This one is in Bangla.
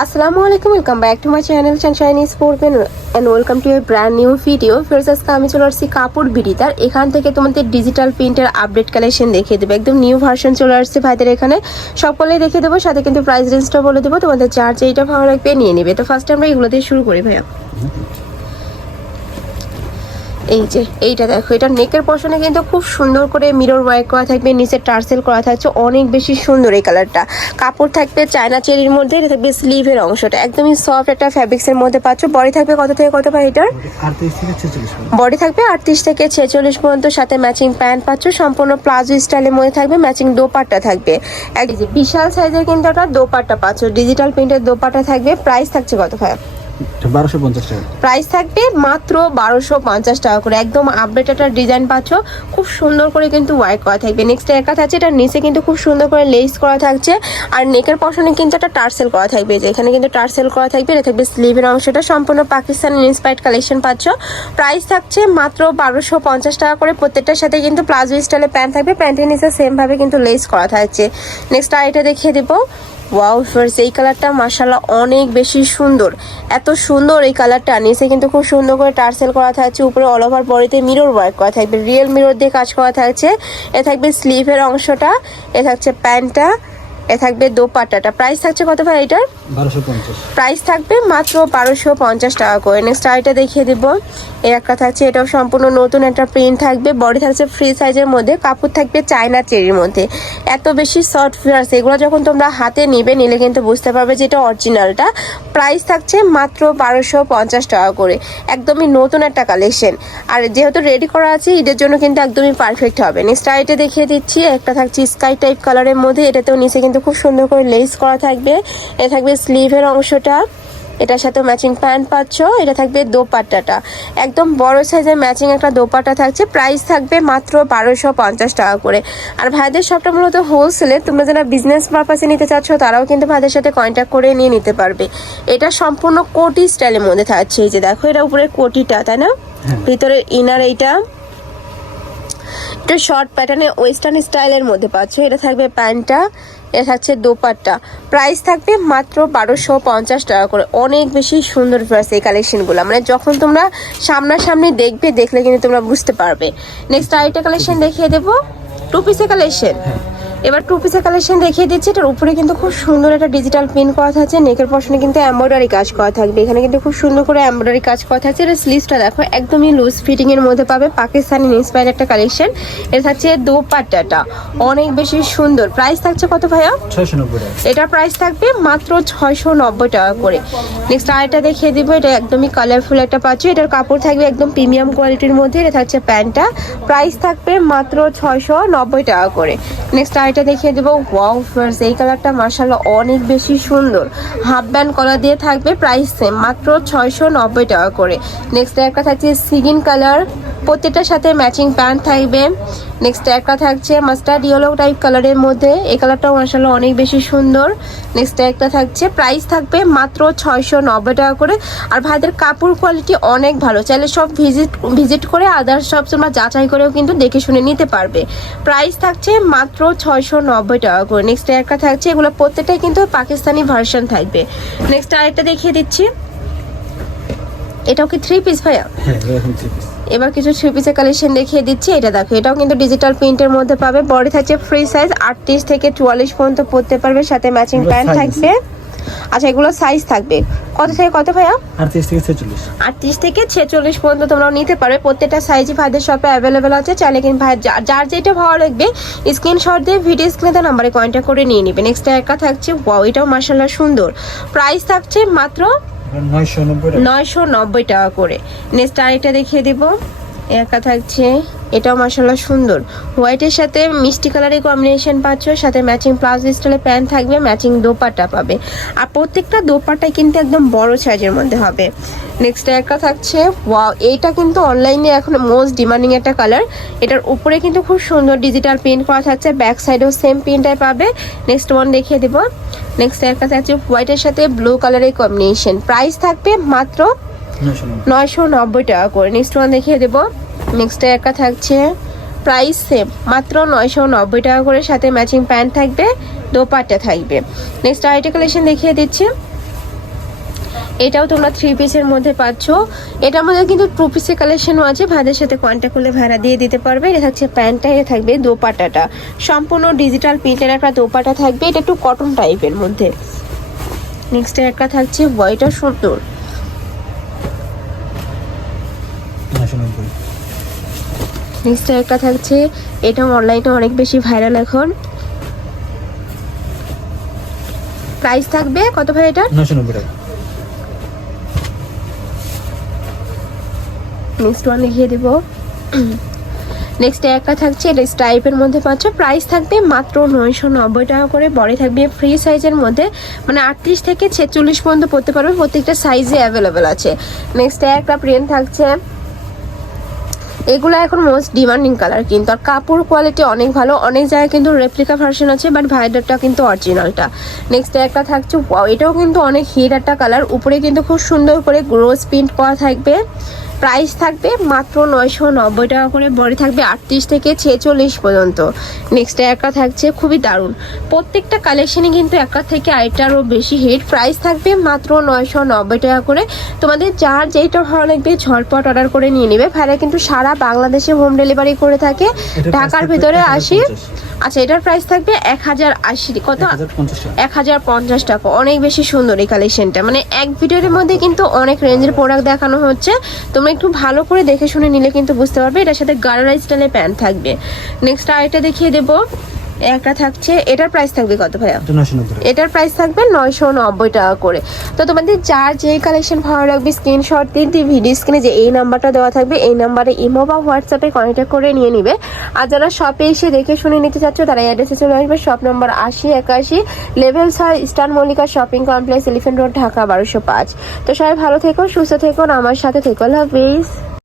আসসালামু আলাইকুম welcome back to my channel sunshine sportsman and welcome to a brand new video ফেরত আজকে আমি চলে আসছি কাপড় বিডিতার এখান থেকে তোমাদের ডিজিটাল প্রিন্টের আপডেট কালেকশন দেখিয়ে দেবো। একদম নিউ ভার্সন চলে আসছে ভাইদের এখানে। সকলেই দেখে দেবো, সাথে কিন্তু প্রাইস রেঞ্জটা বলে দেবো। তোমাদের চার্জ এইটা ভালো লাগবে নিয়ে নেবে। তো ফার্স্ট আমরা এগুলো দিয়ে শুরু করি ভাইয়া। এই যে এইটা দেখো এটা নেকের পশনে কিন্তু খুব সুন্দর করে মিরর ওয়ার্ক করা থাকবে নিচে টার্সেল করা থাকছে অনেক বেশি সুন্দর এই কালারটা কাপড় থাকবে চায়না চেরির মধ্যে এটা থাকবে স্লিভের অংশটা। একদমই সফট একটা ফ্যাব্রিক্স এর মধ্যে পাচ্ছ। বডি থাকবে কত থেকে কত ভাই এটার? বডি থাকবে আটত্রিশ থেকে ছেচল্লিশ পর্যন্ত সাথে ম্যাচিং প্যান্ট পাচ্ছ। সম্পূর্ণ প্লাজো স্টাইলের মধ্যে থাকবে ম্যাচিং দোপাট্টা থাকবে। বিশাল সাইজের কিন্তু একটা দোপাট্টা পাচ্ছ। ডিজিটাল প্রিন্টের দোপাট্টা থাকবে। প্রাইস থাকছে কত ভাই? বারোশো পঞ্চাশ টাকা। প্রাইস থাকবে মাত্র বারোশো পঞ্চাশ টাকা করে। একদম আপডেট একটা ডিজাইন পাচ্ছ। খুব সুন্দর করে কিন্তু ওয়ার্ক করা থাকবে। নেক্সট একা থাকছে, এটা নিচে কিন্তু খুব সুন্দর করে লেস করা থাকছে। আর নেকের পশনে কিন্তু একটা টার্সেল করা থাকবে। যে এখানে কিন্তু টার্সেল করা থাকবে, এটা থাকবে স্লিভের অংশটা। সম্পূর্ণ পাকিস্তানি ইন্সপায়ার্ড কালেকশন পাচ্ছ। প্রাইস থাকছে মাত্র বারোশো পঞ্চাশ টাকা করে। প্রত্যেকটার সাথে কিন্তু প্লাজো স্টাইলে প্যান্ট থাকবে। প্যান্টের নিচে সেম ভাবে কিন্তু লেস করা থাকছে। নেক্সট আর এটা দেখিয়ে দেবো। ওয়াও ফার্স এই কালারটা মাসাল্লাহ অনেক বেশি সুন্দর। এত সুন্দর এই কালারটা নিচে কিন্তু খুব সুন্দর করে টার্সেল করা থাকছে। উপরে অল ওভার বডিতে মিরর ওয়ার্ক করা থাকবে। রিয়েল মিরর দিয়ে কাজ করা থাকছে। এ থাকবে স্লিভের অংশটা। এ থাকছে প্যান্টটা এ থাকবে দোপাট্টাটা। প্রাইস থাকছে কত ভাই এটার? প্রাইস থাকবে মাত্র বারোশো পঞ্চাশ টাকা করে। নেক্সট আইটা দেখিয়ে দিব। এই একটা থাকছে এটাও সম্পূর্ণ নতুন একটা প্রিন্ট থাকবে। বডি থাকছে ফ্রি সাইজের মধ্যে কাপড় থাকবে চায়না চেরির মধ্যে। এত বেশি সফট ফিয়ার্স এগুলো যখন তোমরা হাতে নিবে নিলে কিন্তু বুঝতে পারবে যে এটা অরিজিনালটা প্রাইস থাকছে মাত্র বারোশো পঞ্চাশ টাকা করে। একদমই নতুন একটা কালেকশন আর যেহেতু রেডি করা আছে ঈদের জন্য কিন্তু একদমই পারফেক্ট হবে। নেক্সট আইটে দেখিয়ে দিচ্ছি একটা থাকছে স্কাই টাইপ কালারের মধ্যে এটাতেও নিচে কিন্তু খুব সুন্দর করে লেস করা থাকবে। এটা থাকবে স্লিভের অংশটা। এটার সাথে ম্যাচিং প্যান্ট পাচ্ছ। এটা থাকবে দোপাট্টাটা। একদম বড় সাইজের ম্যাচিং একটা দোপাট্টা থাকছে। প্রাইস থাকবে মাত্র বারোশো পঞ্চাশ টাকা করে। আর ভাইদের সবটা মূলত হোলসেলে তোমরা যারা বিজনেস পারপাসে নিতে চাচ্ছ তারাও কিন্তু ভাইদের সাথে কন্ট্যাক্ট করে নিয়ে নিতে পারবে। এটা সম্পূর্ণ কোটি স্টাইলের মধ্যে থাকছে। এই যে দেখো এটা উপরে কোটিটা তাই না? ভিতরের ইনার এইটা। এটা শর্ট প্যাটার্নে ওয়েস্টার্ন স্টাইলের মধ্যে পাচ্ছ। এটা থাকবে প্যান্টটা, এটা থাকছে দোপাট্টা। প্রাইস থাকবে মাত্র বারোশো পঞ্চাশ টাকা করে। অনেক বেশি সুন্দর ড্রেস এই কালেকশনগুলো মানে যখন তোমরা সামনাসামনি দেখবে, দেখলে কিন্তু তোমরা বুঝতে পারবে। নেক্সট আরেকটা কালেকশন দেখিয়ে দেবো। টু পিসের কালেকশন এবার টু পিসের কালেকশন দেখিয়ে দিচ্ছি। এটার উপরে কিন্তু খুব সুন্দর একটা ডিজিটাল পিন করা থাকছে। নেকের পশনে কিন্তু এমব্রয়ডারি কাজ করা থাকবে। এখানে কিন্তু খুব সুন্দর করে এমব্রয়ডারি কাজ করা থাকছে। এটা স্লিভসটা দেখো একদমই লুজ ফিটিং এর মধ্যে পাবে। পাকিস্তানি ইন্সপায়ার একটা কালেকশন এটা থাকছে দোপাট্টাটা। অনেক বেশি সুন্দর। প্রাইস থাকছে কত ভাইয়া? এটার প্রাইস থাকবে মাত্র ছয়শো নব্বই টাকা করে। নেক্সট আরেকটা দেখিয়ে দিব। এটা একদমই কালারফুল একটা পাচ্ছ। এটার কাপড় থাকবে একদম প্রিমিয়াম কোয়ালিটির মধ্যে। এটা থাকছে প্যান্টটা। প্রাইস থাকবে মাত্র ছয়শো নব্বই টাকা করে। নেক্সট আরেকটা দেখিয়ে দেবো। ওয়াও ফ্রেন্ডস এই কালারটা মার্শাল্লাহ অনেক বেশি সুন্দর। হাফ ব্যান্ড কলার দিয়ে থাকবে প্রাইস সেম মাত্র ছয়শো নব্বই টাকা করে। নেক্সট একটা থাকছে সিগিন কালার প্রত্যেকটার সাথে ম্যাচিং প্যান্ট থাকবে। নেক্সট একটা থাকছে মাস্টার্ড ইয়েলো টাইপ কালারের মধ্যে। এই কালারটাও মার্শাল্লাহ অনেক বেশি সুন্দর। নেক্সট একটা থাকছে প্রাইস থাকবে মাত্র ছয়শো নব্বই টাকা করে। আর ভাইদের কাপড় কোয়ালিটি অনেক ভালো। চাইলে সব ভিজিট ভিজিট করে আদার্স সব তোমরা যাচাই করেও কিন্তু দেখে শুনে নিতে পারবে। প্রাইস থাকছে মাত্র ছয়শো নব্বই টাকা করে। নেক্সট একটা থাকছে, এগুলো প্রত্যেকটাই কিন্তু পাকিস্তানি ভার্সন থাকবে। নেক্সট আরেকটা দেখিয়ে দিচ্ছি। এটাও কি থ্রি পিস ভাইয়া? হ্যাঁ এবার কিছু থ্রি পিসের কালেকশন দেখিয়ে দিচ্ছি। এটা দেখো এটাও কিন্তু ডিজিটাল প্রিন্টের মধ্যে পাবে। বডি থাকছে ফ্রি সাইজ আটত্রিশ থেকে চুয়াল্লিশ পর্যন্ত পরতে পারবে সাথে ম্যাচিং প্যান্ট থাকবে। আচ্ছা এগুলো সাইজ থাকবে। কত থেকে কত ভাইয়া? আটত্রিশ থেকে ছেচল্লিশ। আটত্রিশ থেকে ছেচল্লিশ পর্যন্ত তোমরা নিতে পারবে। প্রত্যেকটা সাইজই ভাইদের শপে অ্যাভেলেবেল আছে। চাইলে কিন্তু ভাই যার যেটা ভালো লাগবে স্ক্রিনশট দিয়ে ভিডিও স্ক্রিনে তার নাম্বারে কন্ট্যাক্ট করে নিয়ে নেবে। নেক্সট একা থাকছে ওয়াও এটাও মার্শাল্লাহ সুন্দর। প্রাইস থাকছে মাত্র নয়শো নব্বই টাকা। নয়শো নব্বই টাকা করে। নেক্সট আরেকটা দেখিয়ে দিব। একা থাকছে। এটাও মাসাল্লাহ সুন্দর। হোয়াইটের সাথে মিষ্টি কালারের কম্বিনেশন পাচ্ছ, সাথে ম্যাচিং প্লাজো স্টাইলের প্যান্ট থাকবে ম্যাচিং দোপাট্টা পাবে। আর প্রত্যেকটা দোপাট্টাই কিন্তু একদম বড় সাইজের মধ্যে হবে। নেক্সট একটা থাকছে ওয়াও এইটা কিন্তু অনলাইনে এখন মোস্ট ডিমান্ডিং একটা কালার এটার উপরে কিন্তু খুব সুন্দর ডিজিটাল প্রিন্ট করা থাকছে ব্যাক সাইডেও সেম প্রিন্টটাই পাবে। নেক্সট ওয়ান দেখিয়ে দেবো। নেক্সট একটা থাকছে হোয়াইটের সাথে ব্লু কালারের কম্বিনেশন প্রাইস থাকবে মাত্র নয়শো নব্বই। টাকা করে। নেক্সট ওয়ান দেখিয়ে দেবো। নেক্সট একটা থাকছে। প্রাইস সেম মাত্র নয়শো নব্বই টাকা করে। সাথে ম্যাচিং প্যান্ট থাকবে, দোপাট্টা থাকবে। নেক্সট আরেকটা কালেকশন দেখিয়ে দিচ্ছি। এটাও তোমরা থ্রি পিসের মধ্যে পাচ্ছ। এটার মধ্যে কিন্তু টু পিসের কালেকশনও আছে। ভাইদের সাথে কন্ট্যাক্ট করলে ভাড়া দিয়ে দিতে পারবে। এটা থাকছে প্যান্টটা এটা থাকবে দোপাটাটা সম্পূর্ণ ডিজিটাল প্রিন্টের একটা দোপাটা থাকবে। এটা একটু কটন টাইপের মধ্যে। নেক্সট একটা থাকছে হোয়াইটটা সুন্দর। নব্বই নেক্সট একটা থাকছে এটা অনলাইনে অনেক বেশি ভাইরাল এখন। প্রাইস থাকবে কত ভাই এটা নয়শো নব্বই টাকা। নেক্সট ওয়ান লিখিয়ে দেব। নেক্সট একটা থাকছে এটা স্টাইপের মধ্যে পাচ্ছ। প্রাইস থাকবে মাত্র নয়শো নব্বই টাকা করে। বডি থাকবে ফ্রি সাইজের মধ্যে। মানে আটত্রিশ থেকে ছেচল্লিশ পর্যন্ত পড়তে পারবে। প্রত্যেকটা সাইজে অ্যাভেলেবেল আছে। নেক্সট একটা প্রিন্ট থাকছে। এগুলো এখন মোস্ট ডিমান্ডিং কালার কিন্তু। আর কাপড় কোয়ালিটি অনেক ভালো, অনেক জায়গায় কিন্তু রেপ্লিকা ভার্সন আছে বাট ভাইডারটা কিন্তু অরিজিনালটা নেক্সট একটা থাকছে এটাও কিন্তু অনেক হিট একটা কালার উপরে কিন্তু খুব সুন্দর করে গ্রোস প্রিন্ট করা থাকবে। প্রাইস থাকবে মাত্র নয়শো নব্বই টাকা করে বডি থাকবে আটত্রিশ থেকে ছেচল্লিশ পর্যন্ত। নেক্সট একা থাকছে খুবই দারুণ। প্রত্যেকটা কালেকশনে কিন্তু একার থেকে আরেকটারও বেশি হেড প্রাইস থাকবে মাত্র নয়শো নব্বই টাকা করে। তোমাদের যার যেইটা ভালো লাগবে ঝটপট অর্ডার করে নিয়ে নেবে। ভাইরা কিন্তু সারা বাংলাদেশে হোম ডেলিভারি করে থাকে। ঢাকার ভিতরে আসি। 1050 আচ্ছা এটার প্রাইস থাকবে এক হাজার আশি কত? এক হাজার পঞ্চাশ টাকা। অনেক বেশি সুন্দর এই কালেকশনটা মানে এক ভিডিওর মধ্যে কিন্তু অনেক রেঞ্জের প্রোডাক্ট দেখানো হচ্ছে। তোমরা একটু ভালো করে দেখে শুনে নিলে কিন্তু বুঝতে পারবে এটার সাথে গার্লাইজ স্টাইলের প্যান্ট থাকবে। নেক্সট আরেকটা দেখিয়ে দেবো। একটা থাকছে এটার প্রাইস থাকবে কত ভাইয়া? এটার প্রাইস থাকবে নয়শো নব্বই টাকা করে। তো তোমাদের যার যেই কালেকশন ভালো লাগবে স্ক্রিনশট দিন ভিডিও স্ক্রিনে যে এই নাম্বারটা দেওয়া থাকবে এই নাম্বারে ইমো বা হোয়াটসঅ্যাপে কন্ট্যাক্ট করে নিয়ে নিবে। আর যারা শপে এসে দেখে শুনে নিতে চাচ্ছ তারা অ্যাড্রেসে চলে আসবে শপ নম্বর আশি একাশি লেভেল ছয় star Mallika shopping complex elephant road Dhaka বারোশো পাঁচ। তো সবাই ভালো থেকো সুস্থ থেকো আমার সাথে থেকো লাভ